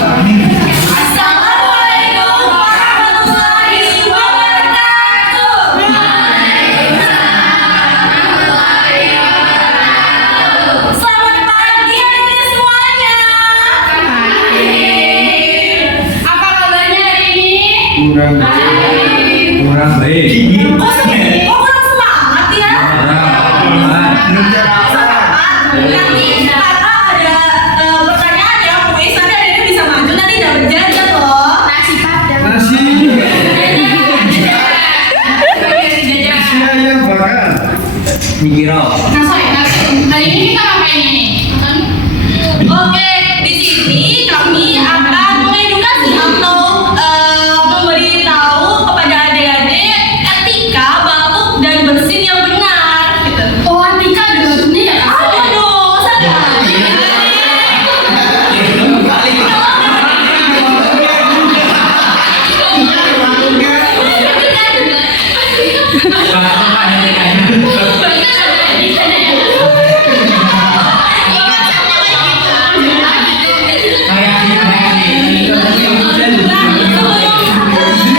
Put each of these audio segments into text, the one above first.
Assalamualaikum warahmatullahi wabarakatuh. Selamat pagi adik-adik semuanya. Apa kabarnya hari ini? Kurang baik. Kurang semangat ya? Nanti karena ada pertanyaan ya, kuis nanti adik-adik bisa maju, nanti dapat jajan loh. Nasi padang. Nasi ayam bakar. Mikiro. Hari ini kita ngapain ini? Oke, di sini kami akan mengedukasi atau memberitahu kepada adik-adik etika batuk dan bersin yang benar. Gitu. Oh, etika ada batuknya ya? Ada dong, masa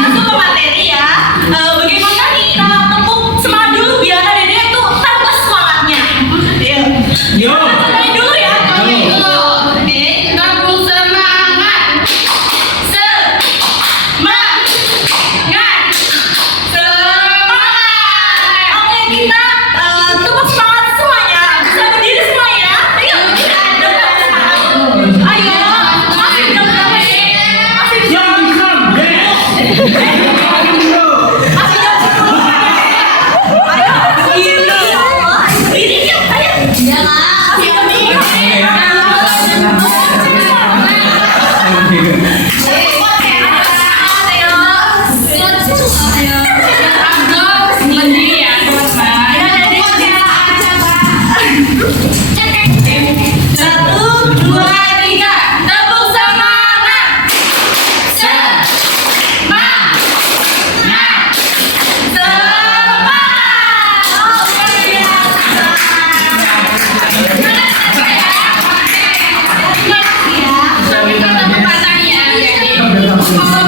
Masuk ke materi ya. Bagaimana kita tepuk semangat dulu biar adik-adik tuh tambah semangatnya. Yo. Mulai dulu ya. Nih, tepuk semangat. Semangat. Semangat. Oke, kita tepuk semangat semuanya. Bisa berdiri semua ya. Ayo. Ayo. Masih jam berapa ini? Masih jam. Masih jam 10 kan ya? Ayo, berdiri ya Allah. Berdiri yuk, ayo. Masih jam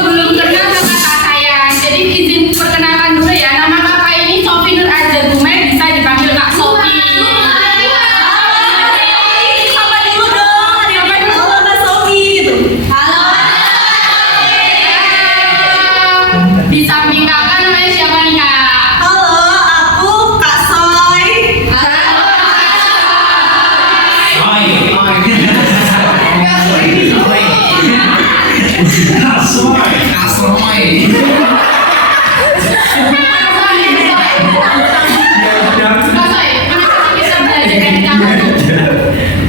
belum kenal sama kakak saya, jadi izin perkenalkan dulu ya. Nama kakak ini Sofi Nur Aja Dumai, bisa dipanggil Kak Sofi. Sama dulu dong, ada yang dulu Kak Sofi gitu. Halo. Di samping kakak namanya siapa nih Kak? Halo, aku Kak Soy. Halo.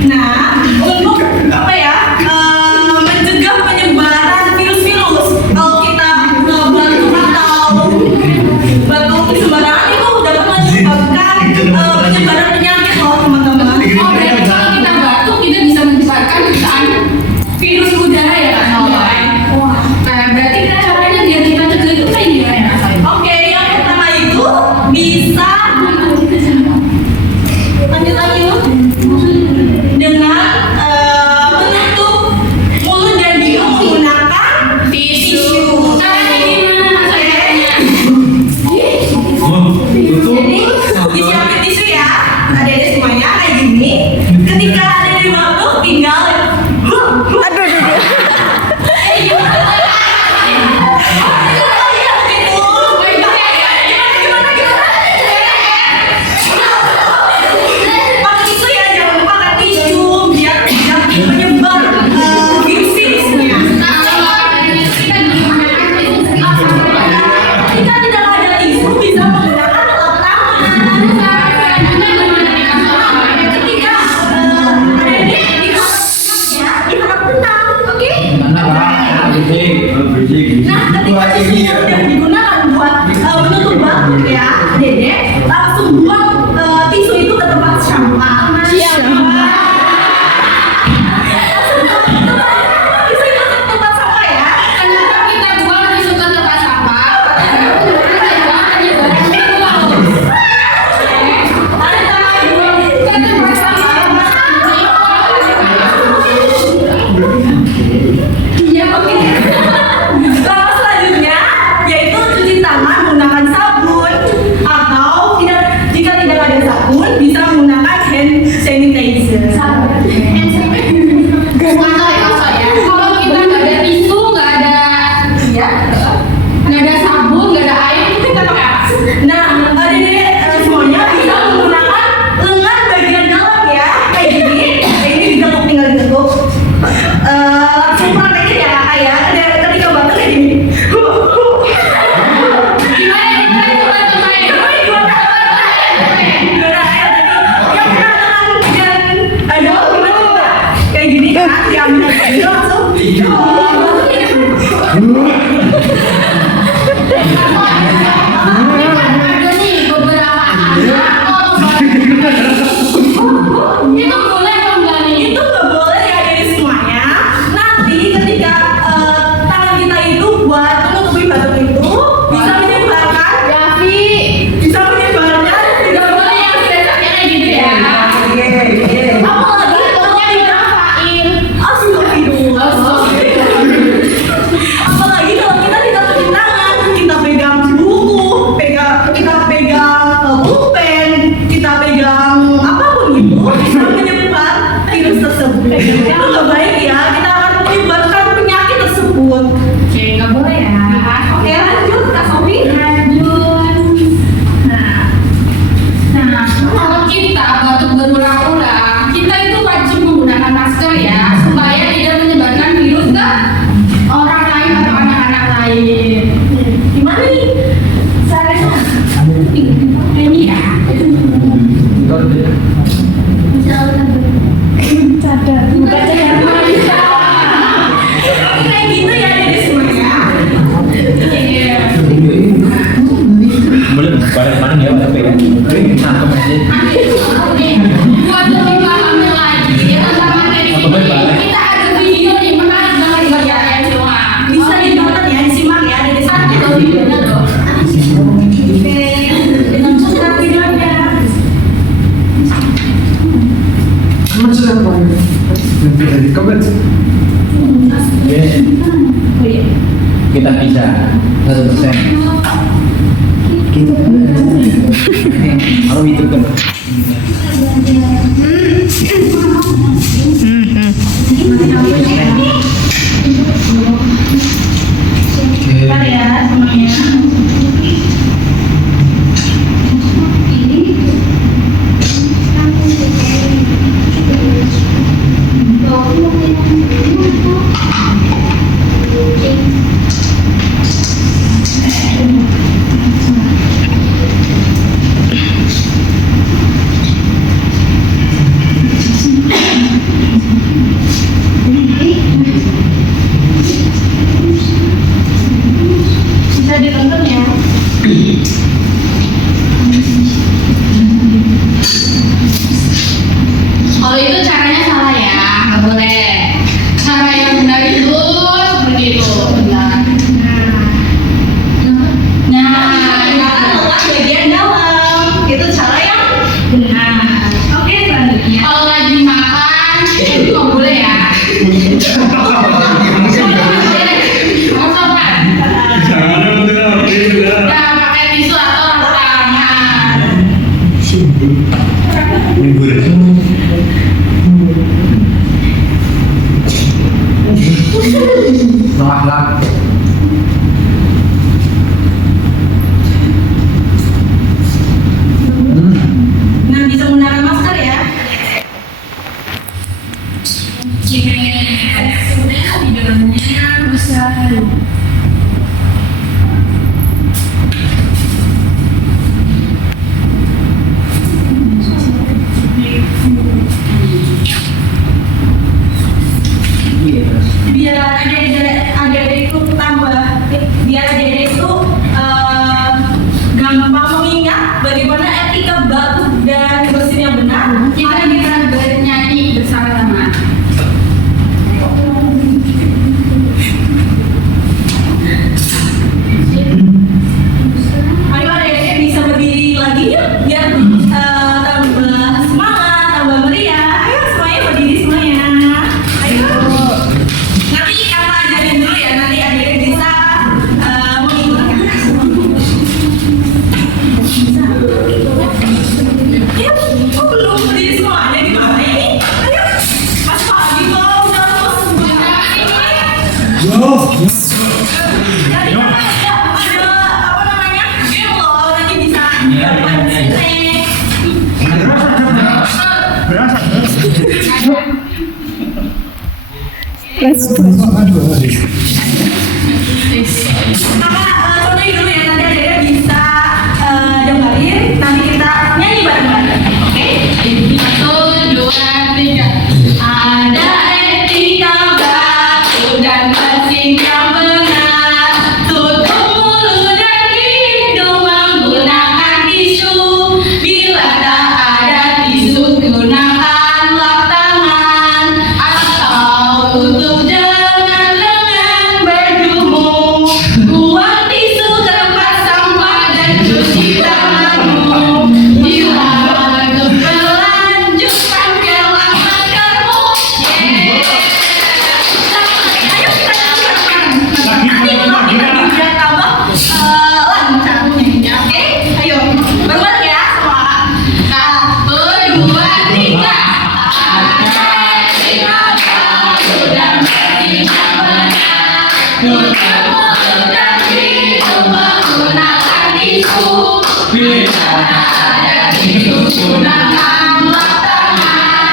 Nah, untuk apa ya? Mencegah penyebaran virus-virus. Kalau kita batuk atau batuk sembarangan itu dapat menyebabkan penyebaran penyakit loh teman-teman. Oh, berarti kalau kita batuk kita bisa menyebarkan virus udara ya kan? Wah, nah berarti caranya biar kita cegah itu kayak gimana? Oke, yang pertama itu bisa lanjut lagi yuk. Dengan menutup mulut dan hidung menggunakan tisu. Caranya gimana? Jadi disiapin tisu ya, adik-adik semuanya kayak gini. Ketika adik-adik batuk tinggal pakai tisu ya, jangan lupa pakai tisu biar tidak menyebar virus-virusnya. Jika tidak ada tisu bisa menggunakan alat tangan. Ketika adik-adik diharap tenang, oke? Nah, ketika tisu udah digunakan buat menutup batuk ya, Dedek langsung buang tisu itu ke tempat sampah. Tisu itu ke tempat sampah ya. Kenapa kita buang tisu ke tempat sampah? Ada Ada nih beberapa anak itu boleh atau enggak nih? Itu nggak boleh ya dari semuanya. Nanti ketika tangan kita itu buat menutupi batuk itu bisa menyebarkan, Davi, bisa menyebarkan. tidak boleh yang sesaknya kayak gitu ya. Apalagi Batuknya dirasain. Astagfirullah. Apalagi kalau kita ditaruhin tangan, kita pegang buku, kita pegang pulpen, kita pegang apapun itu bisa menyebar virus tersebut. Itu nggak baik ya, kita akan menyebarkan penyakit tersebut. Oke, nggak boleh ya. Oke, lanjut Kak Sofi. Lanjut. Nah, kalau kita batuk berulang-ulang, kita itu wajib menggunakan masker ya, supaya tidak menyebarkan virus ke orang lain atau anak-anak lain. Gimana nih? Caranya? Ini ya. Kayak gitu ya dari semuanya. Iya. Belum balik mana ya apa ya? Nah, aja. Buat lebih pahamnya lagi tentang materi ini, kita ada video nih menarik banget buat kalian semua. Bisa ditonton ya, disimak ya dari Satu tuh videonya tuh. Oke, dilanjutkan videonya. Kita bisa 1%. Kalau itu kan. Bentar ya semuanya. Bisa ditonton ya. Kalau itu caranya salah ya, nggak boleh. Cara yang benar itu seperti itu. Benar. Nah, Sekarang letak bagian dalam. Itu cara yang benar. Oke, selanjutnya. Kalau lagi makan, itu nggak boleh ya. Nah, pakai tisu atau rasa tangan. Nolak. nah bisa menggunakan masker ya. Sudah videonya bisa. Biar adik-adik itu biar adik-adik itu gampang mengingat bagaimana etika batuk dan bersin yang benar. Kita bisa bernyanyi bersama-sama. Ayo adik-adik bisa berdiri lagi yuk biar tambah semangat, tambah meriah. Ayo semuanya berdiri semuanya. Ayo. Nanti kakak ajarin dulu ya, nanti adik-adik bisa mengikuti. Ayo, kok belum berdiri semuanya gimana ini? Ayo, Mas Fadi kok udah terus Tadi kan ada apa namanya game loh, nanti bisa dapat snack. Maka contohin dulu ya, nanti ada bisa dengerin, nanti kita nyanyi bareng-bareng, oke? 1, 2, 3. Ada etika baku dan bersin yang benar. menggunakan tisu. Ada tisu gunakan tangan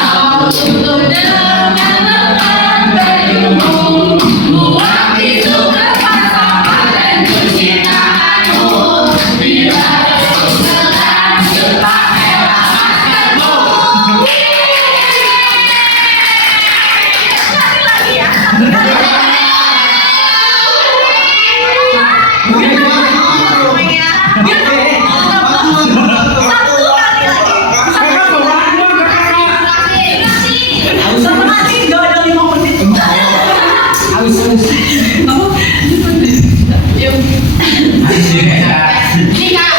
atau tutup dengan lengan berjumung. Buang tisu ke tempat sampah dan cuci tanganmu. Bila berlanjut pakailah maskermu. Lagi ya. Ini kak,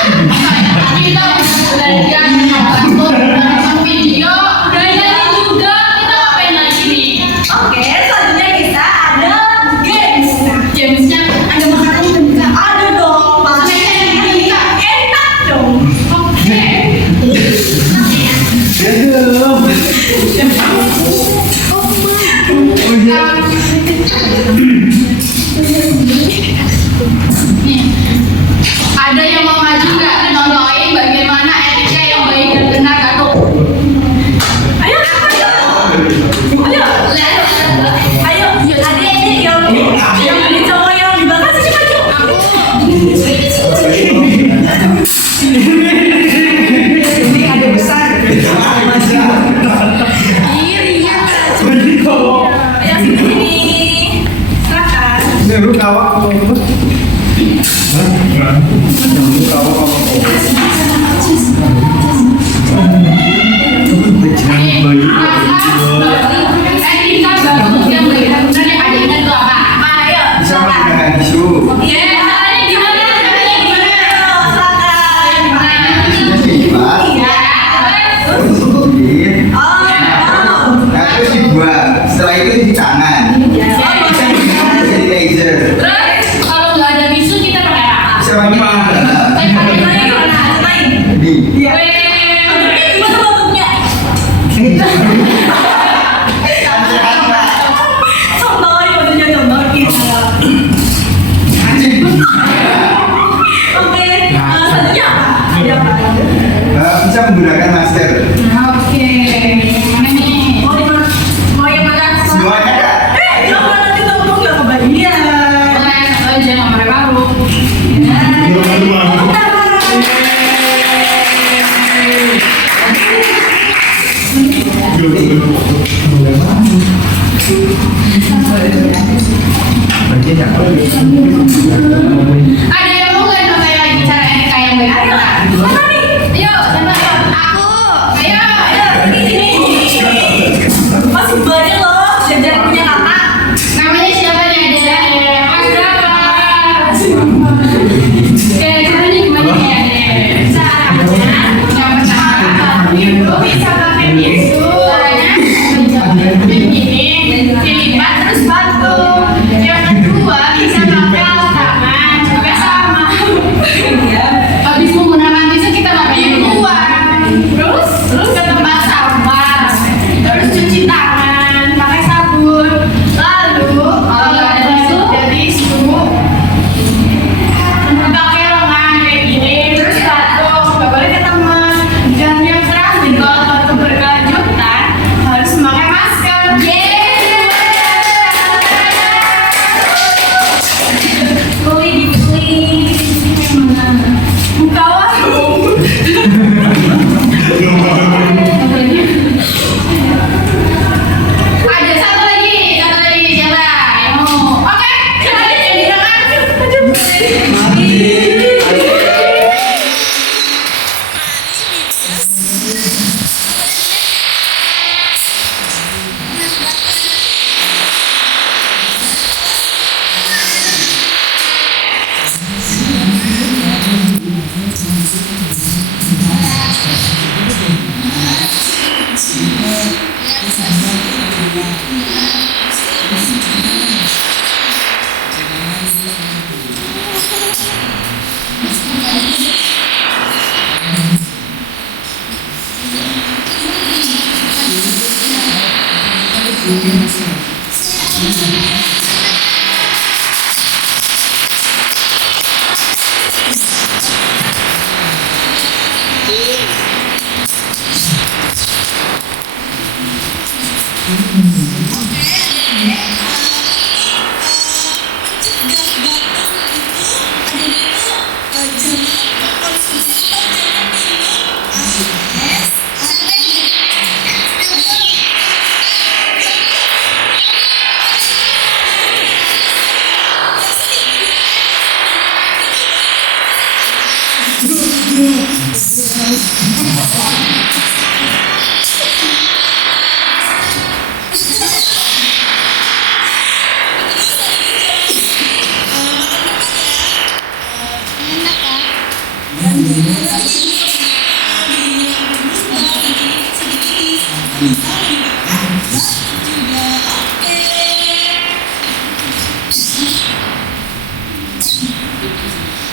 kita belajar nonton video, udah jadi juga, kita ngapain lagi nih? Oke, selanjutnya kita ada games. Nah, Gamesnya ada makanannya enggak? ada dong, pastinya enak dong. Oke. Nih, ada yang mau maju nggak nontonin bagaimana etika yang baik dan benar Gatot? Ayo, ayo, ayo, ada ini yang ini cowok yang di belakang sih maju. Ini ada besar. Iri ya. Ayo sini, silakan. Lu kawak apa? Etika bagus yang baik dan benar yang ada itu apa? Ayo, Bisa silakan. menggunakan tisu. Iya, gimana? Silakan. Tisunya seimbang. Iya. Terus dikit. Oh, Nah, terus dibuang. Setelah itu di tangan. Jadi laser. Terus kalau nggak ada tisu kita pakai apa? Bisa pakai ini. Iya. Gimana bentuknya? Contohin, maksudnya contohin. Oke, selanjutnya apa? Ada apa? Bisa menggunakan masker. Oke, mana nih? Mau yang mana? Semuanya kak. Jangan nanti temen-temen nggak kebagian. Boleh, satu aja nomor baru. Ada yang mau nggak coba lagi cara etika yang baik? Mana nih? Ayo, coba aku. Ayo, Sini. Masih banyak loh, jajan punya kakak. namanya siapa nih? Ada Mas berapa? Oke, caranya gimana nih? Caranya yang pertama itu bisa pakai tisu. Caranya begini, dilipat terus batu. Yang kedua bisa pakai alat tangan.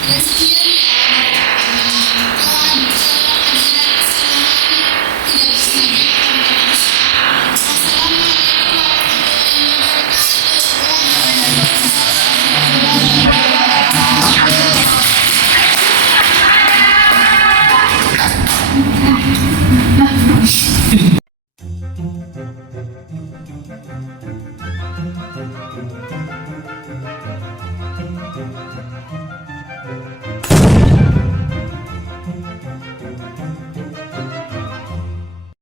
Dan